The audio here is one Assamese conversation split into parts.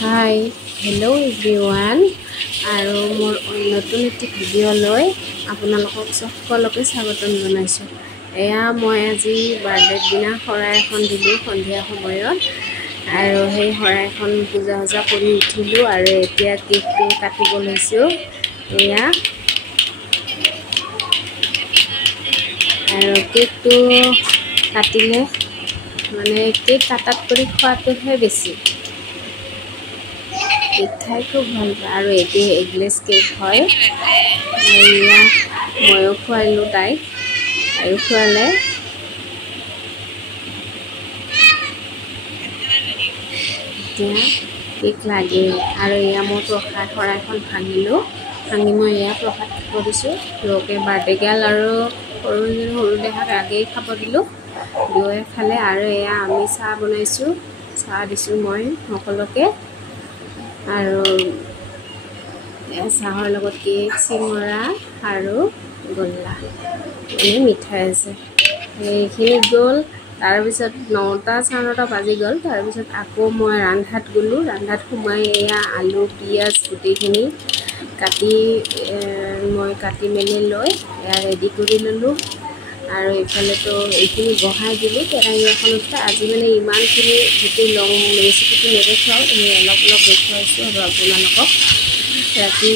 হাই হেল্ল' এভৰিৱান আৰু মোৰ নতুন এটি ভিডিঅ'লৈ আপোনালোকক সকলোকে স্বাগতম জনাইছোঁ। এয়া মই আজি বাৰ্থডেৰ দিনা শৰাই এখন দিলোঁ সন্ধিয়া সময়ত, আৰু সেই শৰাইখন পূজা কৰি উঠিলোঁ আৰু এতিয়া কেকটো কাটিব লৈছোঁ। এয়া আৰু কেকটো কাটিলে মানে কেক কাটাত কৰি খোৱাটোহে বেছি। কেক খাই খুব ভাল পায় আৰু এইটো এগলেছ কেক হয়। এয়া ময়ো খুৱাইলোঁ তাইক, তাইও খুৱালে। এতিয়া কেক লাগে আৰু এয়া মই প্ৰসাদ শৰাইখন ভাঙি মই এয়া প্ৰসাদ কৰিছোঁ। লোকে বাৰ্থডে গাৰ্ল আৰু সৰু দেহাক আগেই খাব দিলোঁ, দুয়ে খালে। আৰু এয়া আমি চাহ বনাইছোঁ, চাহ দিছোঁ মই সকলোকে। আৰু চাহৰ লগত কেক, চিঙৰা আৰু গোল্লা মানে মিঠাই আছে। সেইখিনি গ'ল। তাৰপিছত 9টা 9:30 বাজি গ'ল। তাৰপিছত আকৌ মই ৰন্ধাত গ'লোঁ। ৰন্ধাত সোমাই এয়া আলু পিঁয়াজ গোটেইখিনি কাটি মেলি লৈ এয়া ৰেডি কৰি ল'লোঁ। আৰু এইফালেতো এইখিনি বহাই দিলোঁ কেৰাহী এখনতে। আজি মানে ইমানখিনি গোটেই লং ৰেচিপিটো নেদেখুৱাওঁ, অলপ দেখুৱাইছোঁ আৰু আপোনালোকক। ৰাতি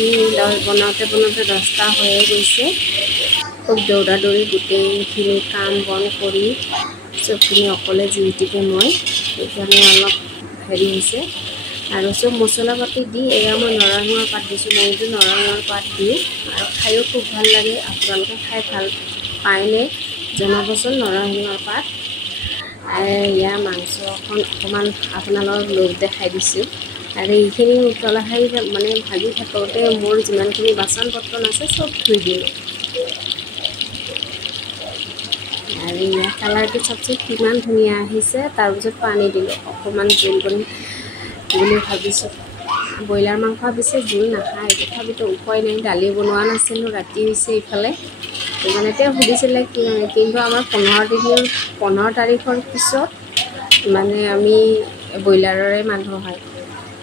বনাওঁতে 10টা হৈয়ে গৈছে। খুব দৌৰা দৌৰি গোটেইখিনি কাম বন কৰি চবখিনি অকলে যিহেতুকে মই, সেইকাৰণে অলপ হেৰি হৈছে। আৰু চব মছলা পাতি দি এয়া মই নৰসিংহৰ পাত দিছোঁ। মইতো নৰসিংহৰ পাত দিওঁ আৰু খায়ো খুব ভাল লাগে। আপোনালোকে খাই ভাল পায়নে জনাবচোন নৰসিংহৰ পাত। এয়া মাংস অকণমান আপোনালোকক লোভ দেখাই দিছোঁ। আৰু এইখিনি উতলাখাই মানে ভাজি থাকোঁতে মোৰ যিমানখিনি বাচন বৰ্তন আছে চব ধুই দিলোঁ। আৰু ইয়াৰ কালাৰটো চাওকচোন কিমান ধুনীয়া আহিছে। তাৰপিছত পানী দিলোঁ, অকণমান জোল বনি বুলি ভাবিছোঁ। ব্ৰইলাৰ মাংস বেছি জোল নাখায়, তথাপিতো উপায় নাই। দালি বনোৱা নাছিলোঁ, ৰাতি হৈছে ইফালে। সেইকাৰণে তেওঁ সুধিছিলে কিন্তু আমাৰ 15 তাৰিখৰ পিছত মানে আমি ব্ৰইলাৰৰে মানুহ হয়।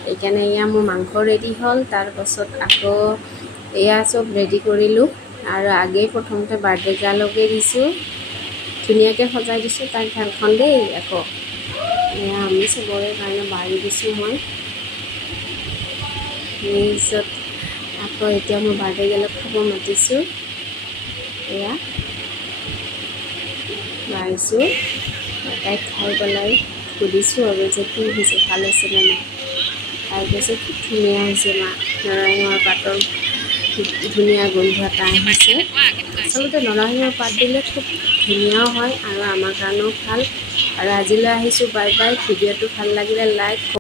সেইকাৰণে এয়া মোৰ মাংস ৰেডি হ'ল। তাৰপাছত আকৌ এয়া চব ৰেডি কৰিলোঁ। আৰু আগেই প্ৰথমতে বাৰ্থডে গাৰ্লকে দিছোঁ, ধুনীয়াকৈ সজাই দিছোঁ তাইৰ ধানখন দেই। আকৌ এয়া আমি চবৰে কাৰণে বাঢ়ি দিছোঁ মই। তাৰপিছত আকৌ এতিয়া মই বাৰ্থডে গাৰ্লক খাব মাতিছোঁ। এয়া বাঢ়িছোঁ, তাইক খাই পেলাই সুধিছোঁ আৰু যে কি হৈছে, ভাল হৈছেনে নাই। তাই কৈছে খুব ধুনীয়া হৈছে মা, নৰসিংহৰ পাতৰ ধুনীয়া গোন্ধ এটা আহিছে। আচলতে নৰসিংহৰ পাত দিলে খুব ধুনীয়াও হয় আৰু আমাৰ কাৰণেও ভাল। আৰু আজিলৈ আহিছোঁ, বাই বাই। ভিডিঅ'টো ভাল লাগিলে লাইক